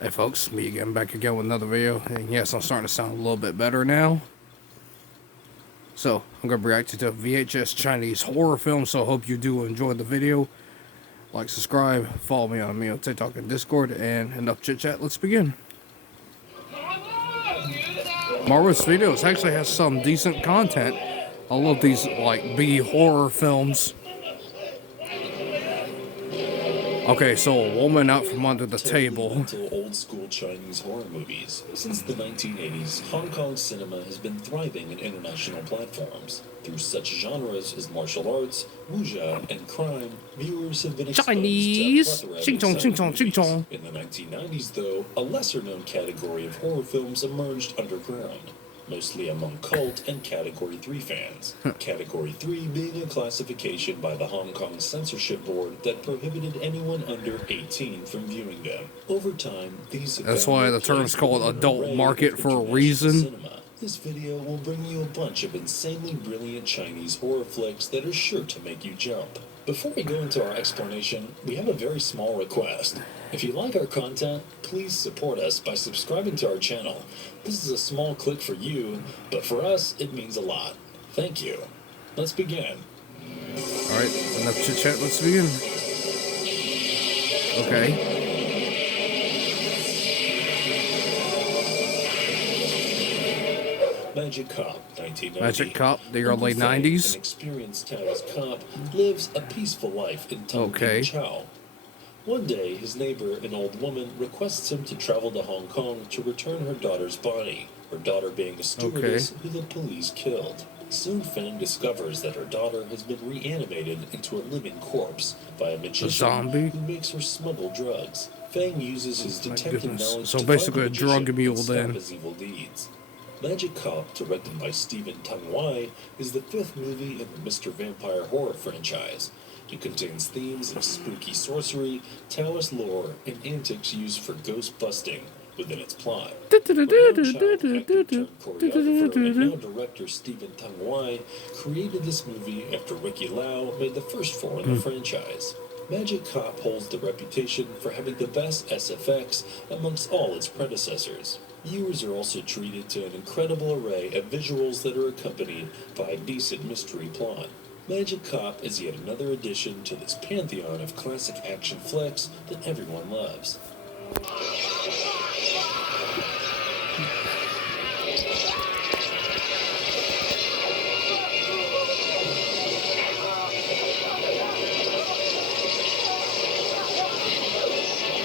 Hey folks, me again, back again with another video, and yes, I'm starting to sound a little bit better now. So, I'm going to be reacting to a VHS Chinese horror film, so I hope you do enjoy the video. Like, subscribe, follow me on TikTok and Discord, and enough chit chat, let's begin. Marvelous Studios actually has some decent content. I love these, like, B horror films. Okay, so a woman out from under the table. Old-school Chinese horror movies. Since the 1980s, Hong Kong cinema has been thriving in international platforms. Through such genres as martial arts, wuxia, and crime, viewers have been exposed Chinese. to a plethora of Ching chong, ching chong, ching chong. In the 1990s, though, a lesser-known category of horror films emerged underground, mostly among cult and Category 3 fans. Category 3 being a classification by the Hong Kong Censorship Board that prohibited anyone under 18 from viewing them. Over time, these That's why the term's called adult market for a reason. Cinema. This video will bring you a bunch of insanely brilliant Chinese horror flicks that are sure to make you jump. Before we go into our explanation, we have a very small request. If you like our content, please support us by subscribing to our channel. This is a small click for you, but for us, it means a lot. Thank you. Let's begin. Alright, enough chit chat, let's begin. Okay. Magic Cop, 1990. Magic Cop, the early Uncle Fang, 90s. An experienced Taoist cop, lives a peaceful life in Tung Chow. One day, his neighbor, an old woman, requests him to travel to Hong Kong to return her daughter's body, her daughter being a stewardess who the police killed. Soon Fang discovers that her daughter has been reanimated into a living corpse by a magician who makes her smuggle drugs. Fang uses his detective knowledge so to basically find a drug mule then. his evil deeds. Magic Cop, directed by Stephen Tung, is the fifth movie in the Mr. Vampire horror franchise. It contains themes of spooky sorcery, Taoist lore, and antics used for ghost busting within its plot. Choreographer and now director Stephen Tung created this movie after Ricky Lau made the first four in the franchise. Magic Cop holds the reputation for having the best SFX amongst all its predecessors. Viewers are also treated to an incredible array of visuals that are accompanied by a decent mystery plot. Magic Cop is yet another addition to this pantheon of classic action flicks that everyone loves.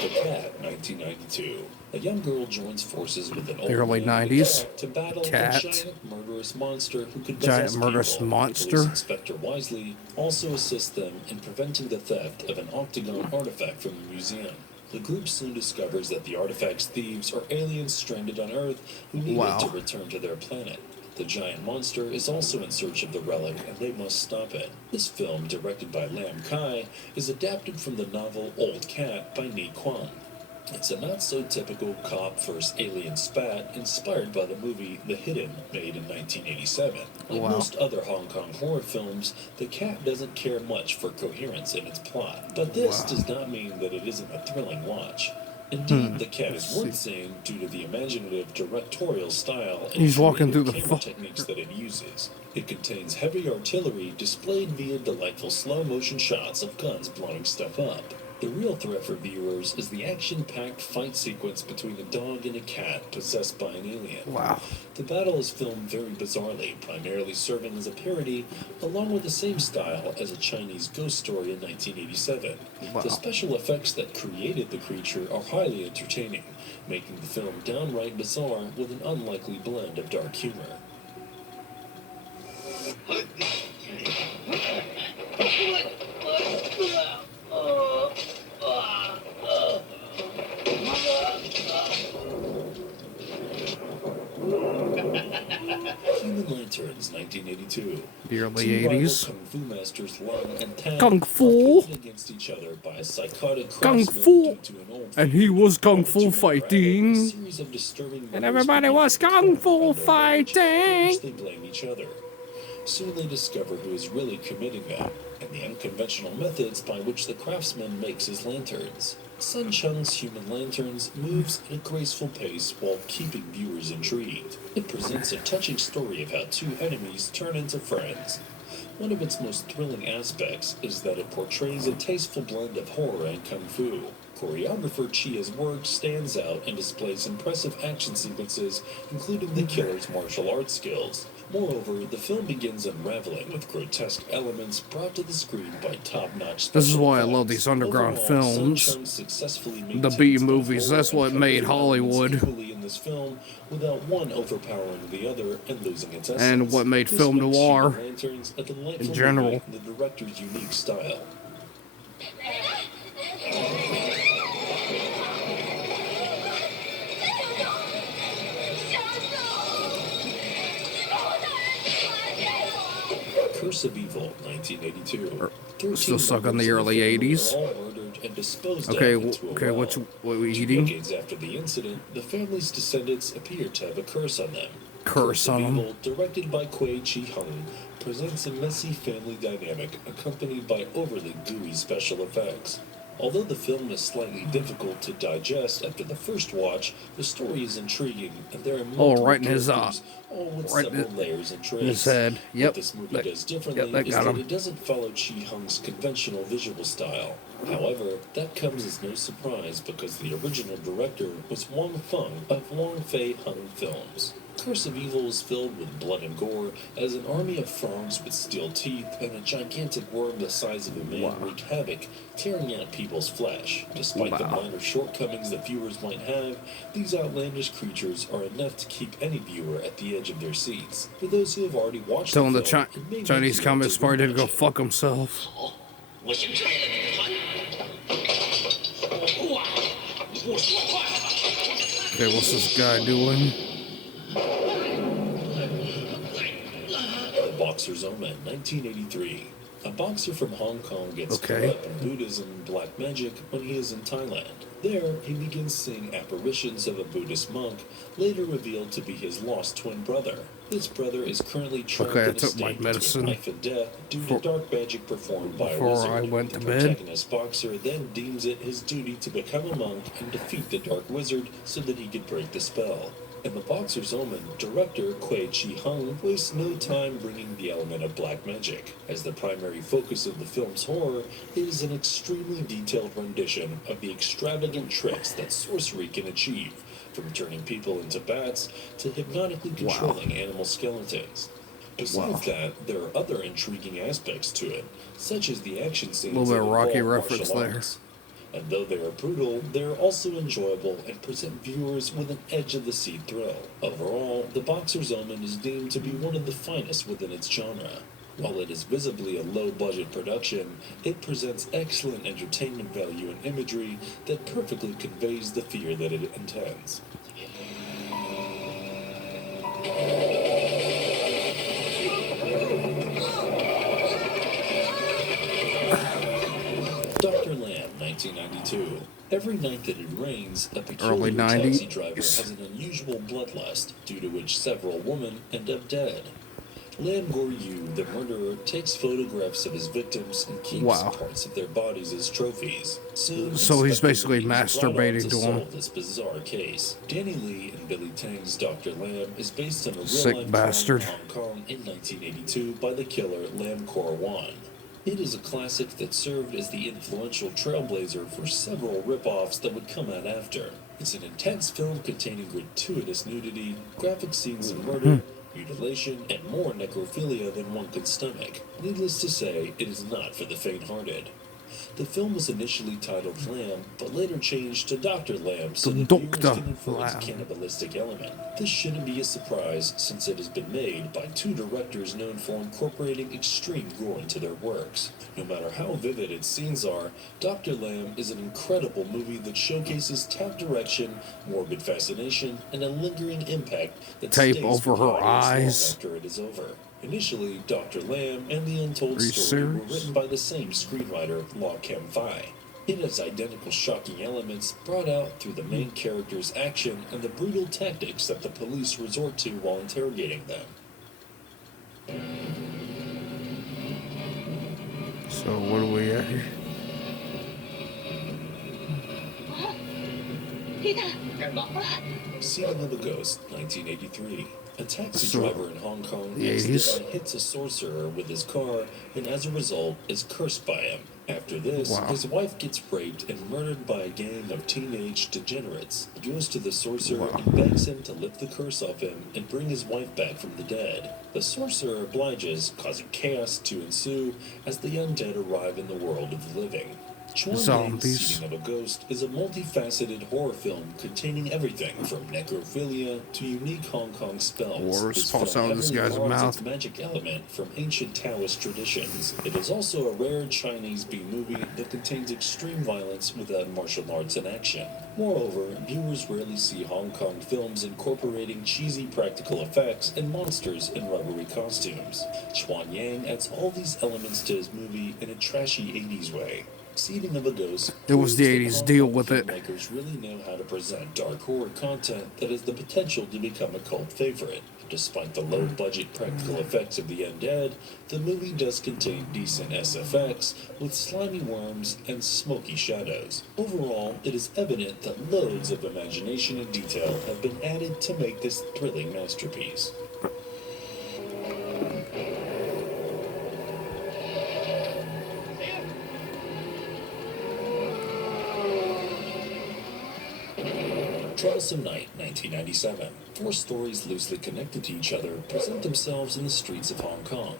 The Cat, 1992. A young girl joins forces with an old early 90s. to battle a giant murderous monster who could Giant possess murderous people. monster. Police Inspector Wisely also assists them in preventing the theft of an octagon artifact from the museum. The group soon discovers that the artifact's thieves are aliens stranded on Earth who needed to return to their planet. The giant monster is also in search of the relic, and they must stop it. This film, directed by Lam Kai, is adapted from the novel Old Cat by Ni Kuang. It's a not-so-typical cop vs. alien spat inspired by the movie The Hidden, made in 1987. Like most other Hong Kong horror films, The Cat doesn't care much for coherence in its plot. But this does not mean that it isn't a thrilling watch. Indeed, The Cat is worth seeing due to the imaginative directorial style and camera techniques that it uses. It contains heavy artillery displayed via delightful slow-motion shots of guns blowing stuff up. The real threat for viewers is the action-packed fight sequence between a dog and a cat possessed by an alien. The battle is filmed very bizarrely, primarily serving as a parody, along with the same style as a Chinese ghost story in 1987. The special effects that created the creature are highly entertaining, making the film downright bizarre with an unlikely blend of dark humor. Human Lanterns, 1982. The early 80s. Kung Fu masters Lung and Tan Kung Fu. against each other by a psychotic Kung Fu. And he was Kung Fu fighting. And everybody was Kung Fu fighting. They blame each other. Soon they discover who is really committing them, and the unconventional methods by which the craftsman makes his lanterns. Sun Chung's Human Lanterns moves at a graceful pace while keeping viewers intrigued. It presents a touching story of how two enemies turn into friends. One of its most thrilling aspects is that it portrays a tasteful blend of horror and kung fu. Choreographer Chia's work stands out and displays impressive action sequences, including the killer's martial arts skills. Moreover, the film begins unraveling with grotesque elements brought to the screen by top-notch special This is why I effects. love these underground Overall, films. Sun Chung successfully The maintains B both movies, horror that's and what kung made fu elements Hollywood. equally in this film, without one overpowering the other and losing its essence. And what made This film makes noir Human Lanterns a delightful in general. movie in the director's unique style. Curse of Evil, 1982. Still stuck on the early 80s. Okay, okay, what we eating? Decades after the incident, the family's descendants appear to have a curse on them. Curse on them. Evil, directed by Kwei Chi-hung, presents a messy family dynamic accompanied by overly gooey special effects. Although the film is slightly difficult to digest after the first watch, the story is intriguing, and there are multiple right in his, characters, all with right several layers and traits. in his head. Yep. What this movie does differently that is got that him. it doesn't follow Chi-hung's conventional visual style. However, that comes as no surprise because the original director was Wang Feng of Wang Fei Hung Films. Curse of Evil is filled with blood and gore as an army of frogs with steel teeth and a gigantic worm the size of a man wreak havoc, tearing out people's flesh. Despite the minor shortcomings that viewers might have, these outlandish creatures are enough to keep any viewer at the edge of their seats. For those who have already watched Telling the the film, it may Chinese make you Communist want Party to go rewatch it. fuck himself. Okay, what's this guy doing? The Boxer's Omen, 1983. A boxer from Hong Kong gets caught up in Buddhism and black magic when he is in Thailand. There, he begins seeing apparitions of a Buddhist monk, later revealed to be his lost twin brother. This brother is currently trapped in a state between life and death due to dark magic performed by a wizard. I went to The bed. protagonist boxer then deems it his duty to become a monk and defeat the dark wizard so that he could break the spell. In The Boxer's Omen, director Kwei Chi-hung wastes no time bringing the element of black magic. As the primary focus of the film's horror, it is an extremely detailed rendition of the extravagant tricks that sorcery can achieve, from turning people into bats to hypnotically controlling animal skeletons. Besides that, there are other intriguing aspects to it, such as the action scenes Little bit that of Rocky involve reference martial there. arts. And though they are brutal, they are also enjoyable and present viewers with an edge-of-the-seat thrill. Overall, The Boxer's Omen is deemed to be one of the finest within its genre. While it is visibly a low-budget production, it presents excellent entertainment value and imagery that perfectly conveys the fear that it intends. Dr. Lamb, 1992. Every night that it rains, a peculiar taxi driver has an unusual bloodlust, due to which several women end up dead. Lam Goryu, the murderer, takes photographs of his victims and keeps parts of their bodies as trophies. Soon, So he's Inspector basically Lee is brought on masturbating to to him. solve this bizarre case. Danny Lee and Billy Tang's Dr. Lam is based on a Sick real-life bastard. crime in Hong Kong in 1982 by the killer Lam Kor Wan. It is a classic that served as the influential trailblazer for several rip-offs that would come out after. It's an intense film containing gratuitous nudity, graphic scenes of murder, mutilation, and more necrophilia than one could stomach. Needless to say, it is not for the faint-hearted. The film was initially titled Lamb, but later changed to Dr. Lamb so that viewers can infer its cannibalistic element. This shouldn't be a surprise since it has been made by two directors known for incorporating extreme gore into their works. No matter how vivid its scenes are, Dr. Lamb is an incredible movie that showcases taut direction, morbid fascination, and a lingering impact that stays over with the her audience eyes. long after it is over. Initially, Dr. Lamb and The Untold Story were written by the same screenwriter, Law Kem Phai. It has identical shocking elements brought out through the main character's action and the brutal tactics that the police resort to while interrogating them. So what do we at here? Seeing of a Ghost, 1983. A taxi So, driver in Hong Kong the 80s? accidentally hits a sorcerer with his car and as a result is cursed by him. After this, Wow. his wife gets raped and murdered by a gang of teenage degenerates. He goes to the sorcerer and begs him to lift the curse off him and bring his wife back from the dead. The sorcerer obliges, causing chaos to ensue as the undead arrive in the world of the living. Zombies. Seeing of a Ghost is a multifaceted horror film containing everything from necrophilia to unique Hong Kong spells. Words falls out of this heavily guy's borrows mouth. its magic element from ancient Taoist traditions. It is also a rare Chinese B-movie that contains extreme violence without martial arts in action. Moreover, viewers rarely see Hong Kong films incorporating cheesy practical effects and monsters in rubbery costumes. Chuan Yang adds all these elements to his movie in a trashy 80s way. Seeding of a Ghost. It was the 80s, deal with it. Filmmakers really know how to present dark horror content that has the potential to become a cult favorite. Despite the low-budget practical effects of the undead, the movie does contain decent SFX with slimy worms and smoky shadows. Overall, it is evident that loads of imagination and detail have been added to make this thrilling masterpiece. Troublesome Night, 1997. Four stories loosely connected to each other present themselves in the streets of Hong Kong.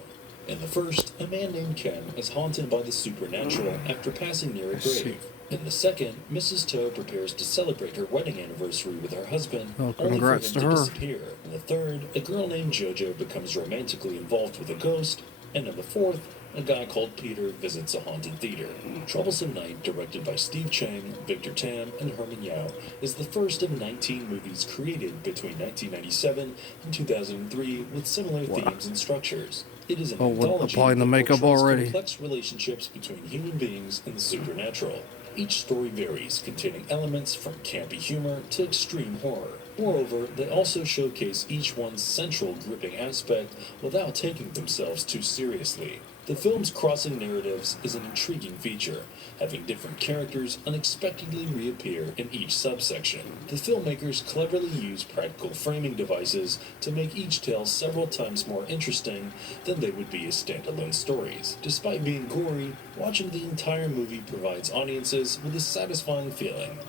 In the first, a man named Ken is haunted by the supernatural after passing near a grave. In the second, Mrs. To prepares to celebrate her wedding anniversary with her husband, Oh, only for him congrats to to her. disappear. In the third, a girl named Jojo becomes romantically involved with a ghost. And in the fourth, a guy called Peter visits a haunted theater. Troublesome Night, directed by Steve Chang, Victor Tam, and Herman Yao, is the first of 19 movies created between 1997 and 2003 with similar themes and structures. It is an anthology applying the that makeup portrays already. complex relationships between human beings and the supernatural. Each story varies, containing elements from campy humor to extreme horror. Moreover, they also showcase each one's central gripping aspect without taking themselves too seriously. The film's crossing narratives is an intriguing feature, having different characters unexpectedly reappear in each subsection. The filmmakers cleverly use practical framing devices to make each tale several times more interesting than they would be as standalone stories. Despite being gory, watching the entire movie provides audiences with a satisfying feeling.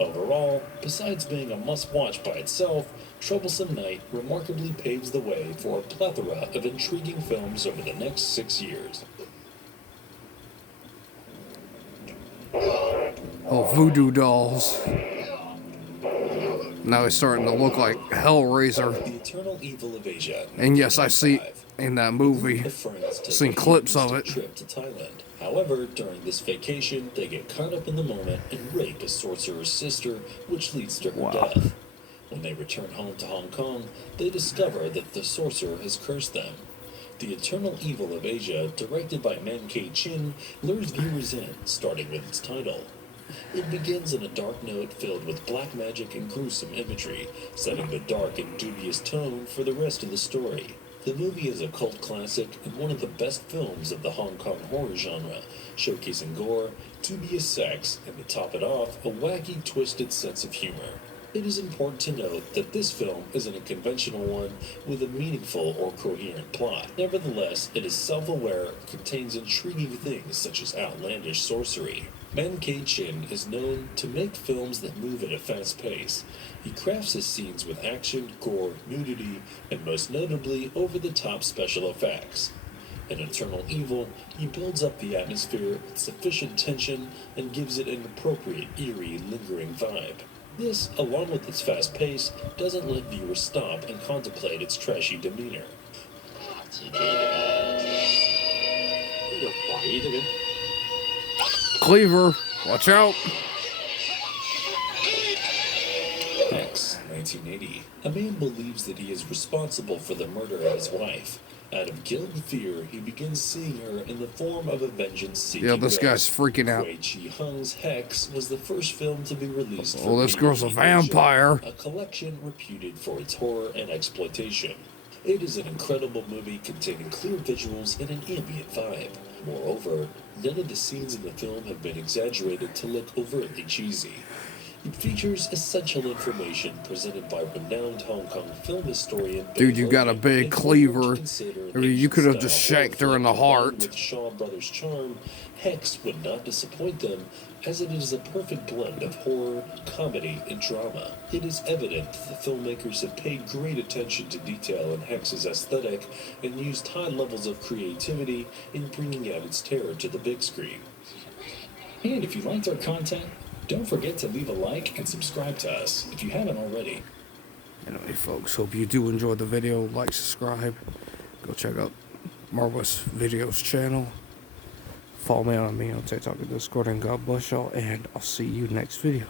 Overall, besides being a must-watch by itself, Troublesome Night remarkably paves the way for a plethora of intriguing films over the next 6 years. Oh, voodoo dolls. Now it's starting to look like Hellraiser. The Eternal Evil of Asia. And yes, I see in that movie, The friends take seen a clips of hedonistic it. trip to Thailand. However, during this vacation, they get caught up in the moment and rape a sorcerer's sister, which leads to her death. When they return home to Hong Kong, they discover that the sorcerer has cursed them. The Eternal Evil of Asia, directed by Man K-Chin, lures viewers in, starting with its title. It begins in a dark note filled with black magic and gruesome imagery, setting the dark and dubious tone for the rest of the story. The movie is a cult classic and one of the best films of the Hong Kong horror genre, showcasing gore, dubious sex, and to top it off, a wacky, twisted sense of humor. It is important to note that this film isn't a conventional one with a meaningful or coherent plot. Nevertheless, it is self-aware and contains intriguing things such as outlandish sorcery. Man K-Chin is known to make films that move at a fast pace. He crafts his scenes with action, gore, nudity, and most notably, over-the-top special effects. In Eternal Evil, he builds up the atmosphere with sufficient tension and gives it an appropriate, eerie, lingering vibe. This, along with its fast pace, doesn't let viewers stop and contemplate its trashy demeanor. Cleaver, watch out. X, 1980. A man believes that he is responsible for the murder of his wife. Out of guilt and fear, he begins seeing her in the form of a vengeance-seeking Yeah, this guy's ghost. freaking out. Wei Chi-hung's Hex was the first film to be released. Oh, this girl's a vampire. A collection reputed for its horror and exploitation. It is an incredible movie containing clear visuals and an ambient vibe. Moreover, none of the scenes in the film have been exaggerated to look overtly cheesy. It features essential information presented by renowned Hong Kong film historian Dude, you got a Logan, big and cleaver. consider I mean, you could have just Asian-style shanked her in the horror flick heart. combined with Shaw Brothers' charm, Hex would not disappoint them, as it is a perfect blend of horror, comedy, and drama. It is evident that the filmmakers have paid great attention to detail in Hex's aesthetic and used high levels of creativity in bringing out its terror to the big screen. And if you liked our content, don't forget to leave a like and subscribe to us if you haven't already. Anyway, folks, hope you do enjoy the video. Like, subscribe. Go check out Marvelous Videos channel. Follow me on TikTok and Discord. And God bless y'all. And I'll see you next video.